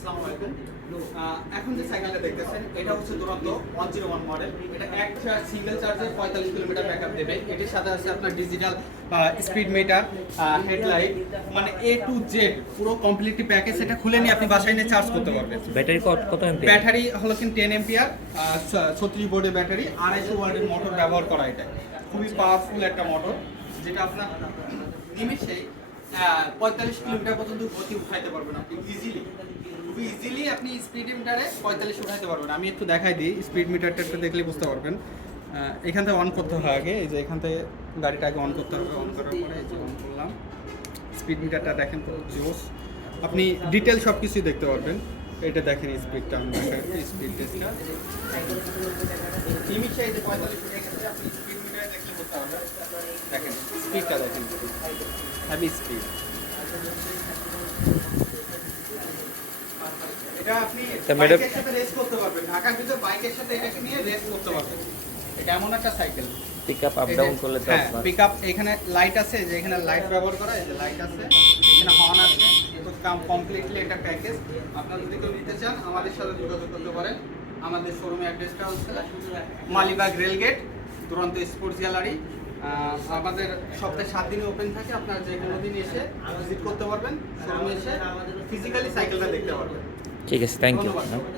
আসসালামু আলাইকুম। এখন যে সাইকেলটা দেখতেছেন এটা হচ্ছে দুরন্ত 101 মডেল। এটা এক সিঙ্গেল চার্জে 45 কিলোমিটার ব্যাকআপ দেবে। এটির সাথে আছে আপনার ডিজিটাল স্পিড মিটার, হেডলাইট, মানে এ টু জেড পুরো কমপ্লিটলি প্যাকেজ। এটা খুলে নিয়ে আপনি বাসায় নিয়ে চার্জ করতে পারবেন। ব্যাটারি কত এমপি? ব্যাটারি হলো কিন্তু 10 এম্পিয়ার, 36 ভোল্টের ব্যাটারি, 250 ওয়াটের মোটর ব্যবহার করা। এটা খুবই পাওয়ারফুল একটা মোটর, যেটা আপনার নিমিষেই 45 কিলোমিটার পর্যন্ত গতি উঠাইতে পারবেন আপনি ইজিলি। খুবই ইজিলি আপনি স্পিড মিটারে 45 উঠাইতে পারবেন। আমি একটু দেখাই দিই, স্পিড মিটারটা একটু দেখলে বুঝতে পারবেন। এখান থেকে অন করতে হয় আগে, এই যে এখান থেকে গাড়িটা আগে অন করতে হবে। অন করার পরে এই যে অন করলাম, স্পিড মিটারটা দেখেন তো জোস। আপনি ডিটেল সব কিছুই দেখতে পারবেন। এটা দেখেন স্পিডটা, আমি দেখাই স্পিড টেস্টটা। নিমিষে এই যে 45 উঠে গেছে, আপনি স্পিড মিটারে দেখলে বুঝতে পারবেন। দেখেন স্পিডটা দেখেন, হেভি স্পিড। এটা আপনি বাইকের সাথে রেস করতে পারবেন। ঢাকার ভিতর বাইকের সাথে এটাকে নিয়ে রেস করতে পারবেন। এটা এমন একটা সাইকেল, পিকআপ আপ ডাউন করলে তো পিকআপ। এখানে লাইট আছে, যে এখানে লাইট ব্যবহার করা, এই যে লাইট আছে, এখানে হর্ন আছে। তো কমপ্লিটলি একটা প্যাকেজ। আপনারা যদি কেউ নিতে চান আমাদের সাথে যোগাযোগ করতে পারেন। আমাদের শোরুমের অ্যাড্রেসটা হচ্ছে মালিবাগ রেলগেট, দুরন্ত স্পোর্টস গ্যালারি। আমাদের সপ্তাহে 7 দিনই ওপেন থাকে। আপনারা যে কোনো দিন এসে ভিজিট করতে পারবেন, শোরুমে এসে ফিজিক্যালি সাইকেলটা দেখতে পারবেন। ঠিক আছে, থ্যাংক ইউ। ধন্যবাদ।